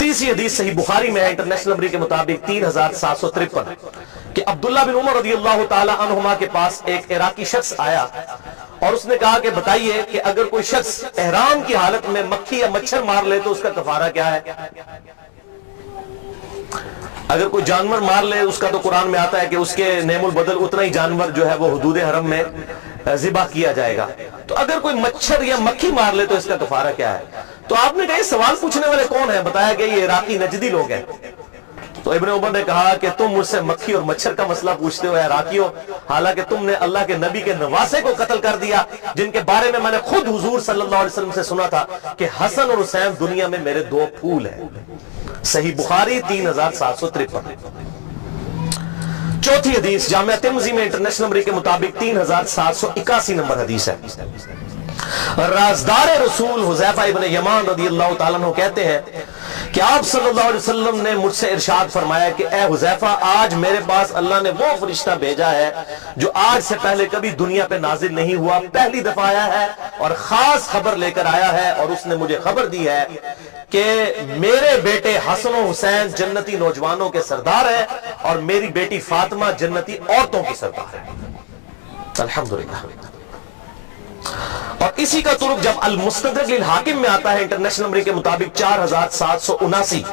तीसरी हदीस सही बुखारी में है, इंटरनेशनल नंबर के मुताबिक 3753, कि अब्दुल्ला बिन उमर रदियल्लाहु ताला अन्हुमा के पास एक इराकी शख्स आया और उसने कहा कि बताइए कि अगर कोई शख्स एहराम की हालत में मक्खी या मच्छर मार ले तो उसका कफारा क्या है। अगर कोई जानवर मार ले, उसका तो कुरान में आता है कि उसके नेमुल बदल उतना ही जानवर जो है वो हुदूद हरम में ज़िबा किया जाएगा। तो अगर कोई मच्छर या मक्खी मार ले तो इसका कफारा क्या है। तो आपने कहा सवाल पूछने वाले कौन है, बताया कि ये इराकी नजदी लोग हैं। तो इब्ने उमर ने कहा कि तुम मुझसे मक्खी और मच्छर का मसला पूछते हो इराकियों, हालांकि तुमने अल्लाह के नबी के नवासे को कत्ल कर दिया, जिनके बारे में मैंने खुद हुजूर सल्लल्लाहु अलैहि वसल्लम से सुना था कि हसन और हुसैन दुनिया में मेरे दो फूल हैं। सही बुखारी 3753। चौथी हदीस जामिया तिर्मिज़ी में इंटरनेशनल नंबर के मुताबिक 3781 नंबर हदीस है। राज़दार रसूल हुज़ैफा इब्न यमान रदियल्लाहु ताला अन्हु कहते हैं कि आप सल्लल्लाहु अलैहि वसल्लम ने मुझसे इरशाद फरमाया कि ए हुज़ैफा, आज मेरे पास अल्लाह ने वो फरिश्ता भेजा है जो आज से पहले कभी दुनिया पे नाजिल नहीं हुआ, पहली दफा आया है और खास खबर लेकर आया है। और उसने मुझे खबर दी है कि मेरे बेटे हसन और हुसैन जन्नती नौजवानों के सरदार है और मेरी बेटी फातिमा जन्नती औरतों की सरदार है। अल्हम्दुलिल्लाह। और इसी का तुरुक जब अल मुस्तदरक लिल हाकिम में आता है, इंटरनेशनल नंबर के मुताबिक 4779,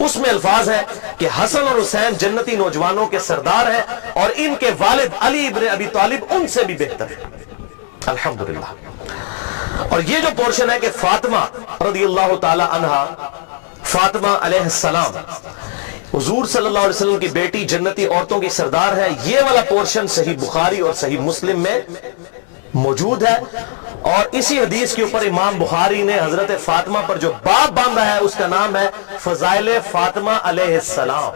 उसमें अल्फाज है कि हसन और हुसैन जन्नती नौजवानों के सरदार है और इनके वालिद अली इब्न अबी तालिब उनसे भी बेहतर है। अल्हम्दुलिल्लाह। और ये जो पोर्शन है कि फातिमा रदियल्लाहु ताला अन्हा, फातिमा अलैहिस्सलाम हुजूर सल्लल्लाहु अलैहि वसल्लम की बेटी जन्नती औरतों की सरदार है, ये वाला पोर्शन सही बुखारी और सही मुस्लिम में मौजूद है। और इसी हदीस के ऊपर इमाम बुखारी ने हजरत फातिमा पर जो बाब बांधा है उसका नाम है फजाइल फातिमा अलैहिस्सलाम।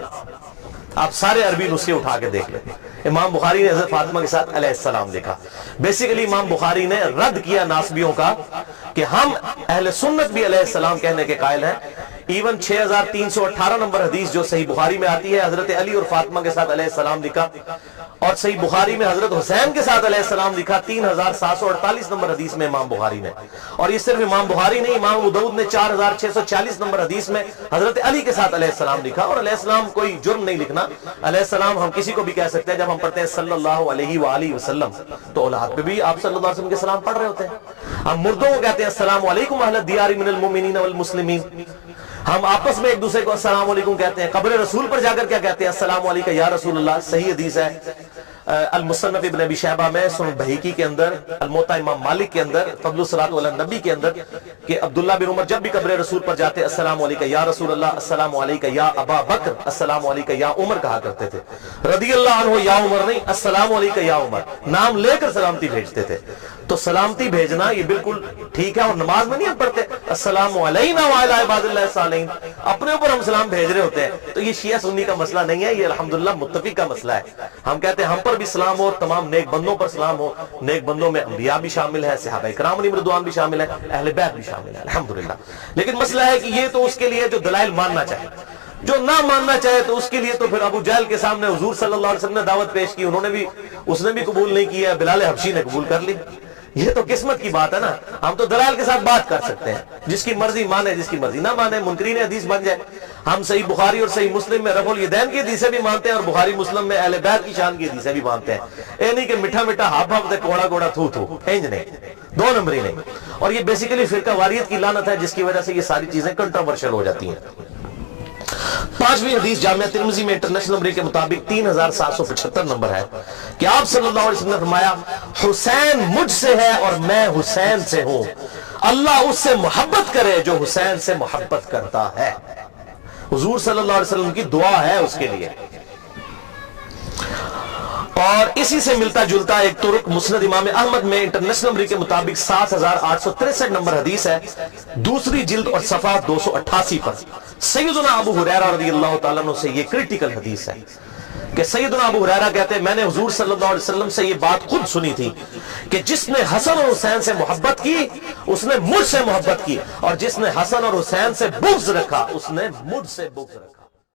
आप सारे अरबी नुस्खे उठा के देख लें, इमाम बुखारी ने हजरत फातिमा के साथ अलैहिस्सलाम लिखा। बेसिकली इमाम बुखारी ने रद्द किया नासबियों का कि हम अहले सुन्नत भी अलैहिस्सलाम कहने के कायल हैं। इवन 6318 नंबर हदीस जो सही बुखारी में आती है, हजरत अली और फातिमा के साथ अलैहिस्सलाम लिखा, और सही बुखारी में हजरत हुसैन के साथ अलैहिस्सलाम लिखा 3748 नंबर हदीस में इमाम बुखारी ने। और ये सिर्फ इमाम बुखारी नहीं, इमाम अबू दाऊद ने 4640 नंबर हदीस में हजरत अली के साथ अलैहिस्सलाम लिखा। और अलैहिस्सलाम कोई जुर्म नहीं लिखना, अलैहिस्सलाम हम किसी को भी कह सकते हैं। जब हम पढ़ते हैं सल्लल्लाहु अलैहि वसल्लम तो औलाद पे भी आप सल्लल्लाहु अलैहि वसल्लम के सलाम पढ़ रहे होते हैं। हम मुर्दों को कहते हैं अस्सलामु अलैकुम अहल दियार मिनल मुमिनीन वल मुस्लिमीन। हम आपस में एक दूसरे को अस्सलामु अलैकुम कहते हैं। कब्र रसूल पर जाकर क्या कहते हैं? अस्सलामु अलैका या रसूलल्लाह। सही हदीस है अल-मुसन्नफ इब्न अबी शैबा में, सुनन बहीकी के अंदर, अल-मुत्ता इमाम मालिक के अंदर, फज़लुस सलात अला नबी के अंदर कि अब्दुल्ला बिन उमर जब भी कब्र रसूल पर जाते अस्सलामु अलैका या रसूलल्लाह, अस्सलामु अलैका या अबा बकर, अस्सलामु अलैका या उमर कहा करते थे। रदियल्लाहु अन्हु या उमर नहीं, अस्सलामु अलैका या उमर, नाम लेकर सलामती भेजते थे। तो सलामती भेजना ये बिल्कुल ठीक है। और नमाज में नहीं हम पढ़ते अस्सलामु अलैना व अला इबादिल्लाह सालिहीन, अपने ऊपर हम सलाम भेज रहे होते हैं। तो ये शिया सुन्नी का मसला नहीं है, ये अल्हम्दुलिल्लाह मुत्तफिक का मसला है। हम कहते हैं हम पर भी सलाम हो, तमाम नेक बंदों पर सलाम हो। नेक बंदों में अंबिया भी शामिल है, सहाबा इकराम रिज़वान भी शामिल है, अहले बैत भी शामिल है, अल्हम्दुलिल्लाह। लेकिन मसला है कि ये तो उसके लिए जो दलाइल मानना चाहे, जो ना मानना चाहे तो उसके लिए तो फिर अबू जहल के सामने हुजूर सल्लल्लाहु अलैहि वसल्लम ने दावत पेश की, उसने भी कबूल नहीं किया, बिलाल हबशी ने कबूल कर ली। ये तो किस्मत की बात है ना। हम तो दलाल के साथ बात कर सकते हैं, जिसकी मर्जी माने जिसकी मर्जी ना माने, मुनकरीन हदीस बन जाए। हम सही बुखारी और सही मुस्लिम में रफ़ुल यदैन की हदीसें भी मानते हैं और बुखारी मुस्लिम में अहले बैत की शान की हदीसें भी मानते हैं। ये नहीं कि मिठा मिठा हाफ हाफ दे कोड़ा कोड़ा थू थू, इंज नहीं, दो नंबरी नहीं। और ये बेसिकली फिरका वारियत की लानत है, जिसकी वजह से ये सारी चीजें कंट्रोवर्शियल हो जाती हैं। पांचवी हदीस जामिया तिर्मिज़ी में इंटरनेशनल नंबर के मुताबिक 3775 नंबर है कि आप सल्लल्लाहु अलैहि वसल्लम ने फरमाया, हुसैन मुझसे है और मैं हुसैन से हूं। अल्लाह उससे मोहब्बत करे जो हुसैन से मोहब्बत करता है। हुजूर सल्लल्लाहु अलैहि वसल्लम की दुआ है उसके लिए। और इसी से मिलता जुलता एक तुरुक मुस्नद इमाम अहमद में इंटरनेशनल नंबर के मुताबिक 7863 नंबर हदीस है, दूसरी जिल्द और सफा 288 पर सैयदना अबू हुरैरा रज़ियल्लाहु ताला अन्हु से ये क्रिटिकल हदीस है कि सैयदना अबू हुरैरा कहते हैं मैंने हुजूर सल्लल्लाहु अलैहि वसल्लम से ये बात खुद सुनी थी कि जिसने हसन और हुसैन से मोहब्बत की उसने मुझसे मोहब्बत की, और जिसने हसन और हुसैन से बुग़्ज़ रखा उसने मुझसे बुग़्ज़ रखा।